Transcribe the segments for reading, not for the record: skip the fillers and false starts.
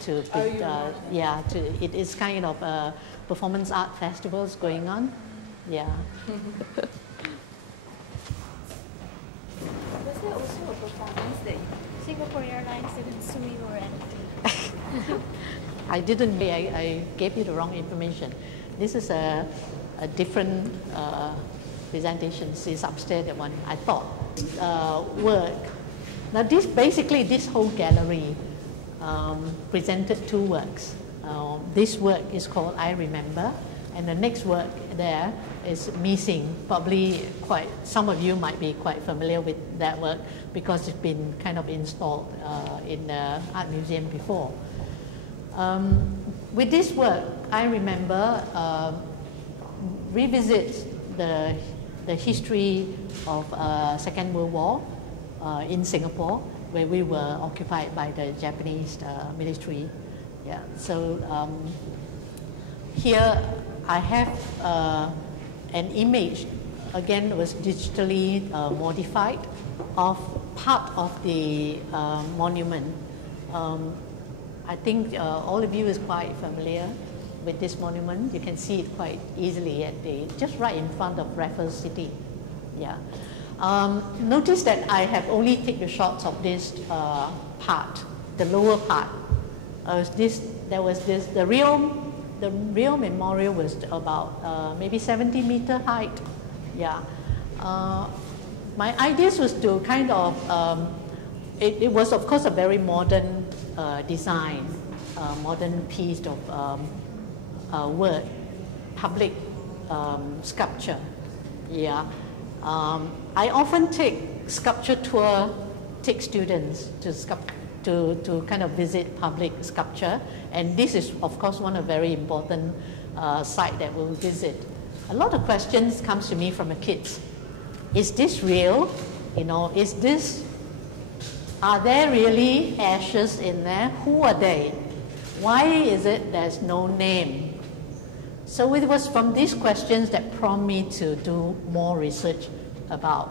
to, yeah, it is kind of performance art festivals going on. Yeah. Was there also a performance that Singapore Airlines didn't sue you or anything? I didn't. I gave you the wrong information. This is a different presentation. It's upstairs, the one I thought. Work. Now this whole gallery presented two works. This work is called I Remember, and the next work there is Missing. Probably some of you might be quite familiar with that work because it's been kind of installed in the art museum before. With this work, I Remember revisits the history of Second World War in Singapore, where we were occupied by the Japanese military. Yeah. So here I have an image, again was digitally modified, of part of the monument. I think all of you is quite familiar with this monument. You can see it quite easily just right in front of Raffles City. Yeah. Notice that I have only taken shots of this part, the lower part. The real memorial was about maybe 70 meter height. Yeah. My ideas was to kind of, it was of course a very modern design, modern piece of work, public sculpture. Yeah. I often take sculpture tour, take students to kind of visit public sculpture, and this is of course one of very important site that we'll visit. A lot of questions comes to me from the kids. Is this real? You know, are there really ashes in there? Who are they? Why is it there's no name? So it was from these questions that prompted me to do more research about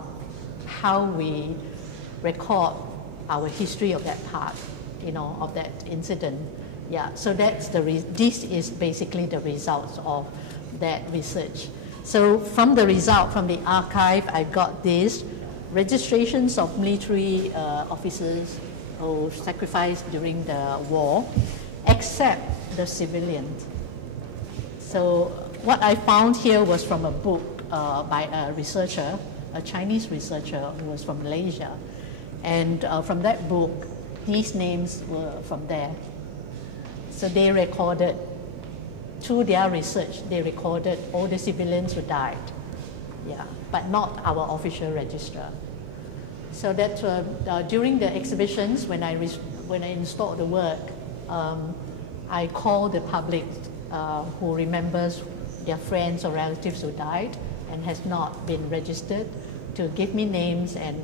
how we record our history of that part, you know, of that incident. Yeah, so this is basically the results of that research. So from the result, from the archive, I got these registrations of military officers who sacrificed during the war, except the civilians. So what I found here was from a book by a researcher, a Chinese researcher who was from Malaysia. And from that book, these names were from there. So they recorded, through their research, they recorded all the civilians who died. Yeah, but not our official register. So that during the exhibitions, when I installed the work, I called the public who remembers their friends or relatives who died and has not been registered, to give me names and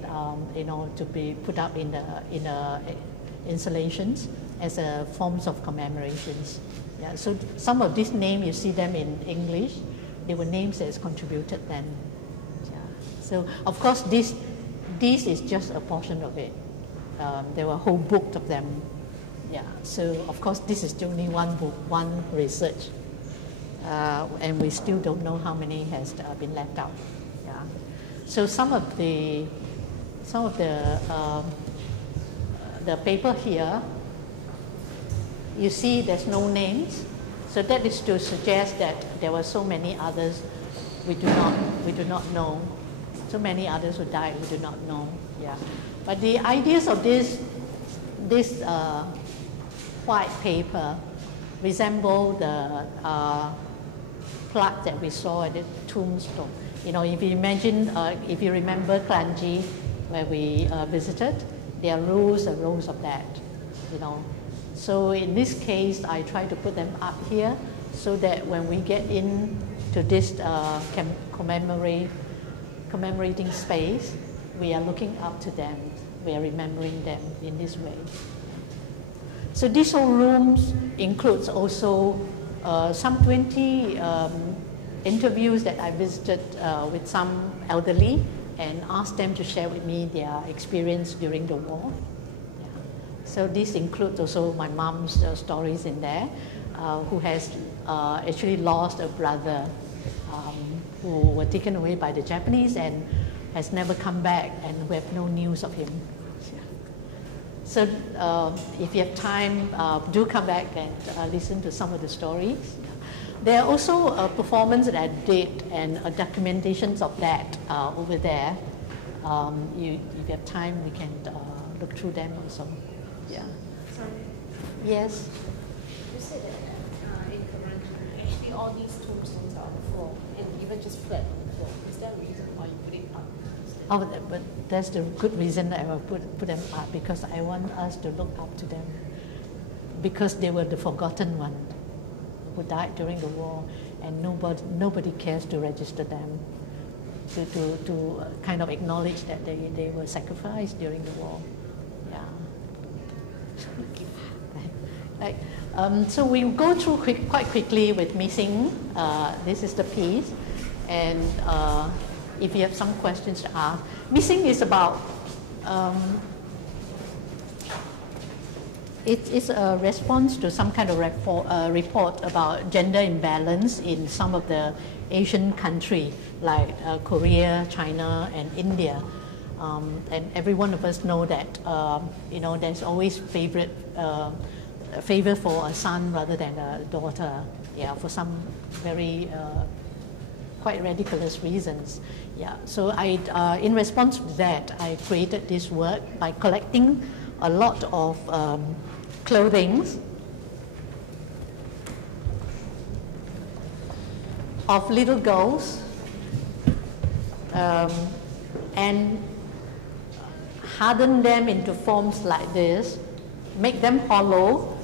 you know, to be put up in the installations as a forms of commemorations. Yeah, so some of these names, you see them in English, they were names that's contributed then. Yeah. So of course this is just a portion of it. There were a whole book of them. Yeah. So of course this is only one book, one research, and we still don't know how many has been left out. Yeah. So some of the paper here, you see there's no names, so that is to suggest that there were so many others we do not know. So many others who died we do not know. Yeah, but the ideas of this white paper resemble the plaque that we saw at the tombstone. You know, if you imagine, if you remember Kranji, where we visited, there are rows and rows of that. You know. So in this case, I try to put them up here so that when we get into this commemorating space, we are looking up to them. We are remembering them in this way. So these whole rooms includes also some 20 interviews that I visited with some elderly and asked them to share with me their experience during the war. So this includes also my mom's stories in there, who has actually lost a brother who were taken away by the Japanese and has never come back, and we have no news of him. So if you have time, do come back and listen to some of the stories. There are also performances that I did and documentations of that over there. If you have time, we can look through them also. Yeah. Sorry. Yes. You said that in Karangan, actually all these tombstones are on the floor and even just flat on the floor. Is there a reason why you put it up? Oh, but that's the good reason that I will put them up, because I want us to look up to them, because they were the forgotten one who died during the war, and nobody cares to register them, to kind of acknowledge that they were sacrificed during the war. Yeah. So we go through quite quickly with missing. This is the piece, and if you have some questions to ask. Missing is about, it's a response to some kind of report about gender imbalance in some of the Asian countries like Korea, China, and India. And every one of us know that, there's always favor for a son rather than a daughter, yeah, for some very quite ridiculous reasons. Yeah, so in response to that, I created this work by collecting a lot of clothing of little girls and harden them into forms like this, make them hollow,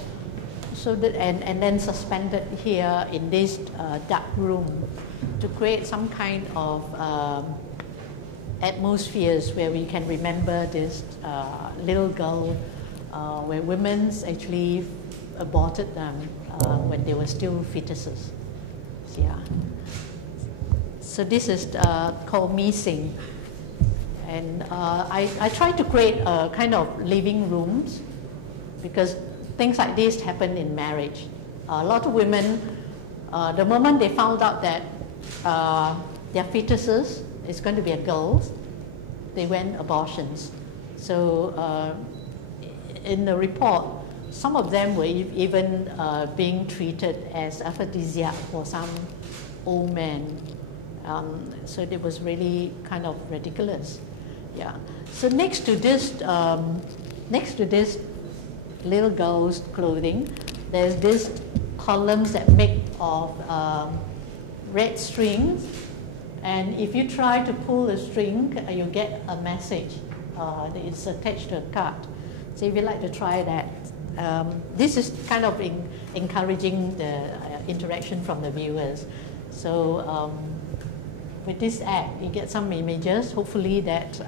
so that and then suspended here in this dark room to create some kind of atmospheres where we can remember this little girl, where women actually aborted them when they were still fetuses. Yeah. So this is called missing. And I try to create a kind of living rooms, because things like this happen in marriage. A lot of women, the moment they found out that their fetuses is going to be a girl, they went abortions. So in the report, some of them were even being treated as aphrodisiac for some old men. So it was really kind of ridiculous. Yeah. So next to this little girl's clothing, there's this columns that make of red strings, and if you try to pull the string, you get a message that is attached to a card. So if you'd like to try that, this is kind of encouraging the interaction from the viewers. So with this ad, you get some images. Hopefully that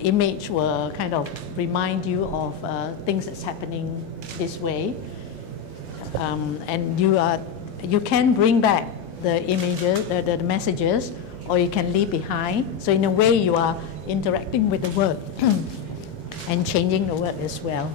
image will kind of remind you of things that's happening this way. And you can bring back the images, the messages, or you can leave behind. So in a way, you are interacting with the work and changing the work as well.